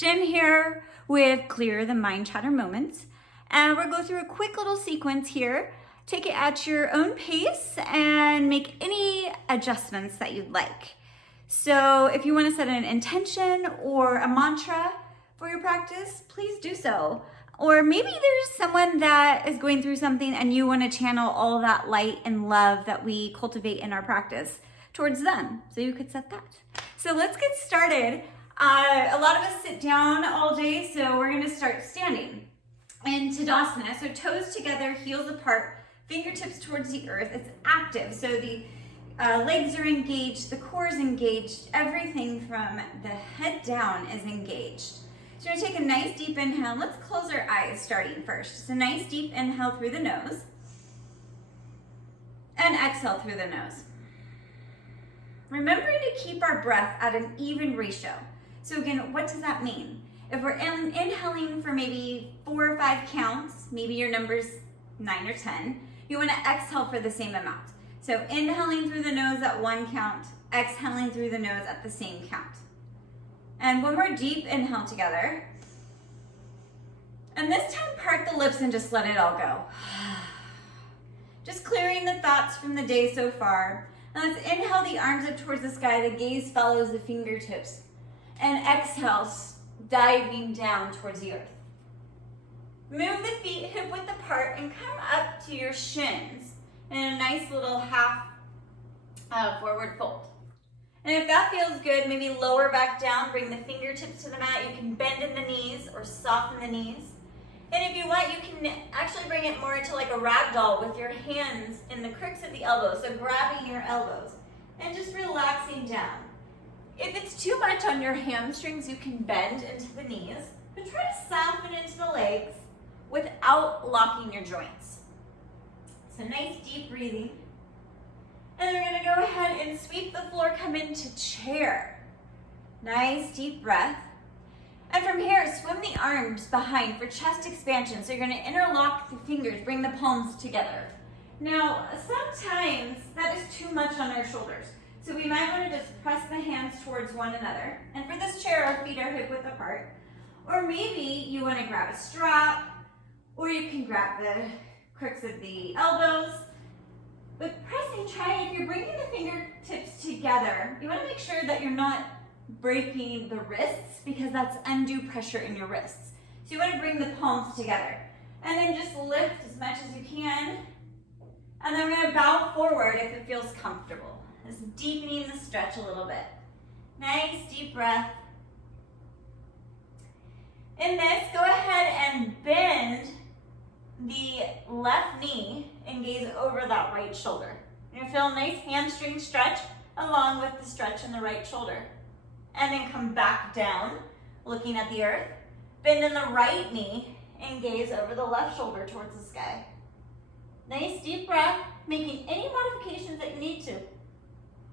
Jen here with Clear the Mind Chatter Moments. And we're going to go through a quick little sequence here. Take it at your own pace and make any adjustments that you'd like. So if you want to set an intention or a mantra for your practice, please do so. Or maybe there's someone that is going through something and you want to channel all that light and love that we cultivate in our practice towards them. So you could set that. So let's get started. A lot of us sit down all day, so we're going to start standing in Tadasana. So toes together, heels apart, fingertips towards the earth. It's active, so the legs are engaged, the core is engaged, everything from the head down is engaged. So we're going to take a nice deep inhale. Let's close our eyes starting first. Just a nice deep inhale through the nose and exhale through the nose. Remembering to keep our breath at an even ratio. So again, what does that mean? If we're inhaling for maybe 4 or 5 counts, maybe your number's 9 or 10, you want to exhale for the same amount. So inhaling through the nose at 1 count, exhaling through the nose at the same count. And one more deep inhale together. And this time part the lips and just let it all go. Just clearing the thoughts from the day so far. And let's inhale the arms up towards the sky, the gaze follows the fingertips. And exhale, diving down towards the earth. Move the feet hip width apart and come up to your shins in a nice little half forward fold. And if that feels good, maybe lower back down, bring the fingertips to the mat. You can bend in the knees or soften the knees. And if you want, you can actually bring it more into like a rag doll with your hands in the crooks of the elbows, so grabbing your elbows and just relaxing down. If it's too much on your hamstrings, you can bend into the knees, but try to soften into the legs without locking your joints. So nice deep breathing. And we're gonna go ahead and sweep the floor, come into chair. Nice deep breath. And from here, swim the arms behind for chest expansion. So you're gonna interlock the fingers, bring the palms together. Now, sometimes that is too much on our shoulders. So we might want to just press the hands towards one another. And for this chair, our feet are hip width apart. Or maybe you want to grab a strap, or you can grab the crooks of the elbows. But pressing, if you're bringing the fingertips together, you want to make sure that you're not breaking the wrists because that's undue pressure in your wrists. So you want to bring the palms together. And then just lift as much as you can. And then we're going to bow forward if it feels comfortable. Just deepening the stretch a little bit. Nice deep breath. In this, go ahead and bend the left knee and gaze over that right shoulder. You're going to feel a nice hamstring stretch along with the stretch in the right shoulder. And then come back down, looking at the earth. Bend in the right knee and gaze over the left shoulder towards the sky. Nice deep breath, making any modifications that you need to.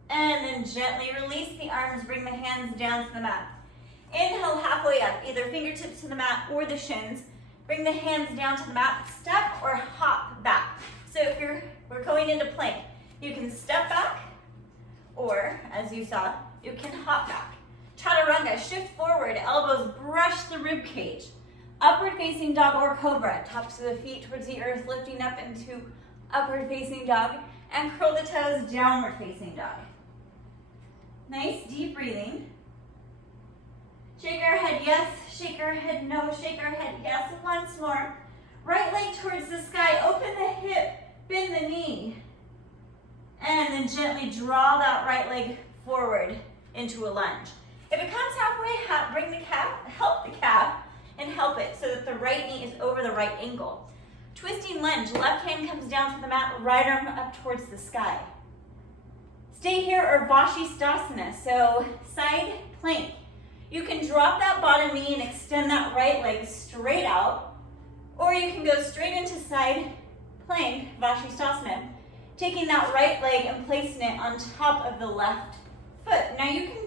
And then gently release the arms, bring the hands down to the mat. Inhale halfway up, either fingertips to the mat or the shins. Bring the hands down to the mat, step or hop back. So if we're going into plank, you can step back, or as you saw, you can hop back. Chaturanga, shift forward, elbows brush the rib cage. Upward facing dog or cobra, tops of the feet towards the earth, lifting up into upward facing dog, and curl the toes, downward facing dog. Nice deep breathing. Shake our head yes, shake our head no, shake our head yes. Once more. Right leg towards the sky, open the hip, bend the knee. And then gently draw that right leg forward into a lunge. If it comes halfway, bring the calf, help the calf, and help it so that the right knee is over the right ankle. Twisting lunge, left hand comes down to the mat, right arm up towards the sky. Stay here or Vashisthasana, so side plank. You can drop that bottom knee and extend that right leg straight out, or you can go straight into side plank, Vashisthasana, taking that right leg and placing it on top of the left foot. Now you can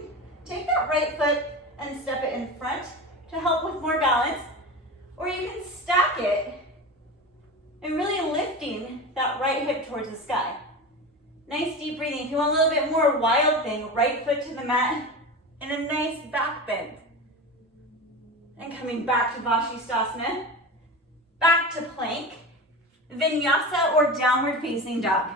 take that right foot and step it in front to help with more balance, or you can stack it and really lifting that right hip towards the sky. Nice deep breathing. If you want a little bit more wild thing, right foot to the mat and a nice back bend. And coming back to Vashisthasana, back to plank, vinyasa or downward facing dog.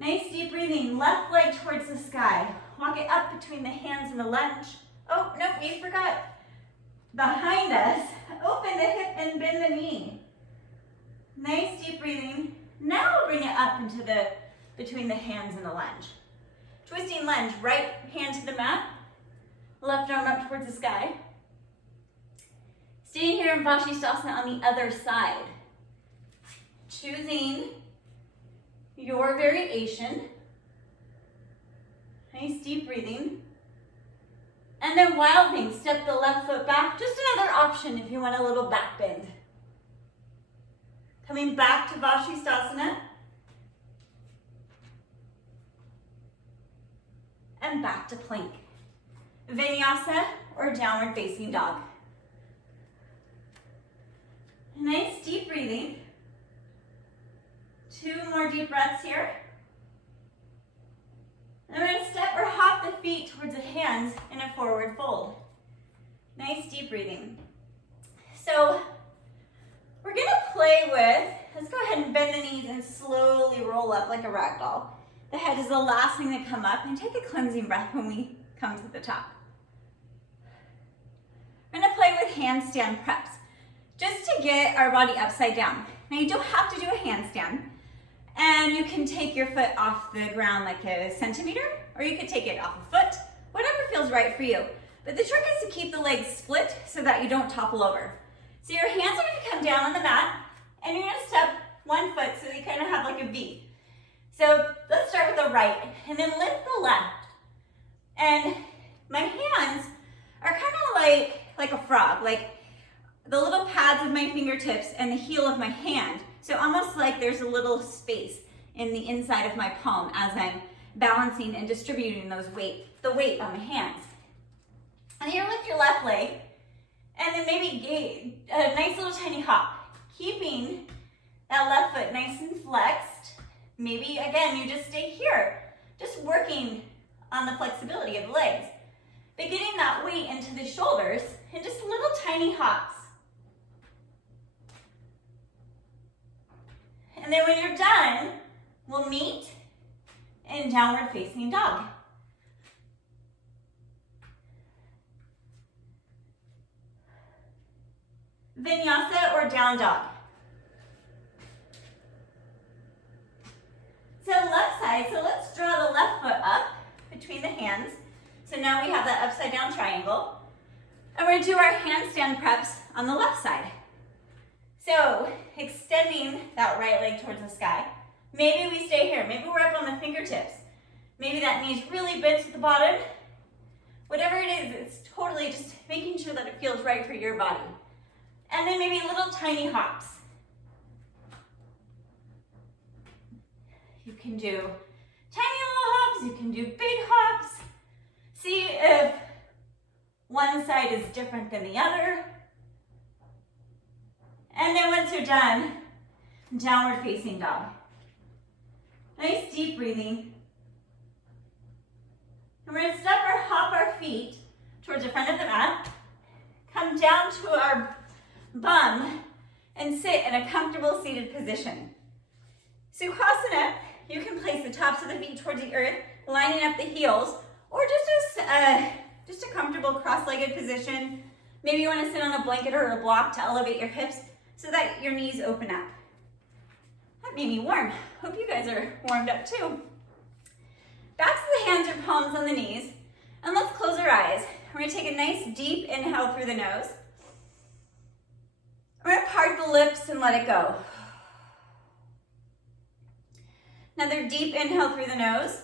Nice deep breathing, left leg towards the sky. Walk it up between the hands in the lunge. Oh, no, we forgot. Behind us, open the hip and bend the knee. Nice deep breathing. Now bring it up into between the hands in the lunge. Twisting lunge, right hand to the mat, left arm up towards the sky. Staying here in Vashisthasana on the other side. Choosing your variation. Nice deep breathing. And then wild thing, step the left foot back. Just another option if you want a little back bend. Coming back to Vashisthasana. And back to plank. Vinyasa or downward facing dog. Nice deep breathing. 2 more deep breaths here. And we're going to step or hop the feet towards the hands in a forward fold. Nice deep breathing. So we're going to play with, let's go ahead and bend the knees and slowly roll up like a rag doll. The head is the last thing to come up, and take a cleansing breath when we come to the top. We're going to play with handstand preps, just to get our body upside down. Now you don't have to do a handstand, and you can take your foot off the ground like a centimeter, or you could take it off a foot, whatever feels right for you. But the trick is to keep the legs split so that you don't topple over. So your hands are going to come down on the mat, and you're going to step one foot so that you kind of have like a V. So let's start with the right, and then lift the left. And my hands are kind of like a frog, like the little pads of my fingertips and the heel of my hand. So almost like there's a little space in the inside of my palm as I'm balancing and distributing the weight on my hands. And here lift your left leg, and then maybe a nice little tiny hop, keeping that left foot nice and flexed. Maybe, again, you just stay here, just working on the flexibility of the legs. But getting that weight into the shoulders and just little tiny hops. And then when you're done, we'll meet in downward facing dog. Vinyasa or down dog. So left side, so let's draw the left foot up between the hands. So now we have that upside down triangle. And we're gonna do our handstand preps on the left side. So extending that right leg towards the sky. Maybe we stay here, maybe we're up on the fingertips. Maybe that knee's really bent at the bottom. Whatever it is, it's totally just making sure that it feels right for your body. And then maybe little tiny hops. You can do tiny little hops, you can do big hops. See if one side is different than the other. And then once you're done, downward facing dog. Nice deep breathing. And we're going to step or hop our feet towards the front of the mat. Come down to our bum and sit in a comfortable seated position. Sukhasana, you can place the tops of the feet towards the earth, lining up the heels, or just a comfortable cross-legged position. Maybe you want to sit on a blanket or a block to elevate your hips so that your knees open up. That made me warm. Hope you guys are warmed up too. Back to the hands or palms on the knees, and let's close our eyes. We're going to take a nice deep inhale through the nose. We're going to part the lips and let it go. Another deep inhale through the nose.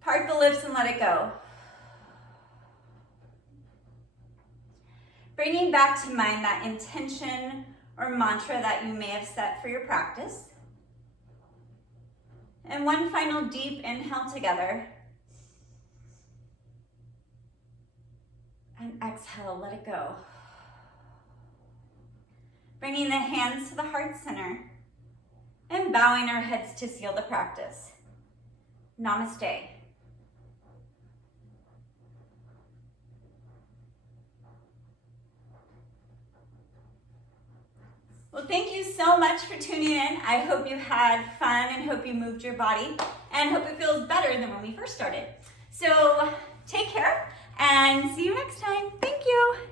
Part the lips and let it go. Bringing back to mind that intention or mantra that you may have set for your practice. And one final deep inhale together. And exhale, let it go. Bringing the hands to the heart center and bowing our heads to seal the practice. Namaste. thank you so much for tuning in. I hope you had fun and hope you moved your body and hope it feels better than when we first started. So take care and see you next time. Thank you.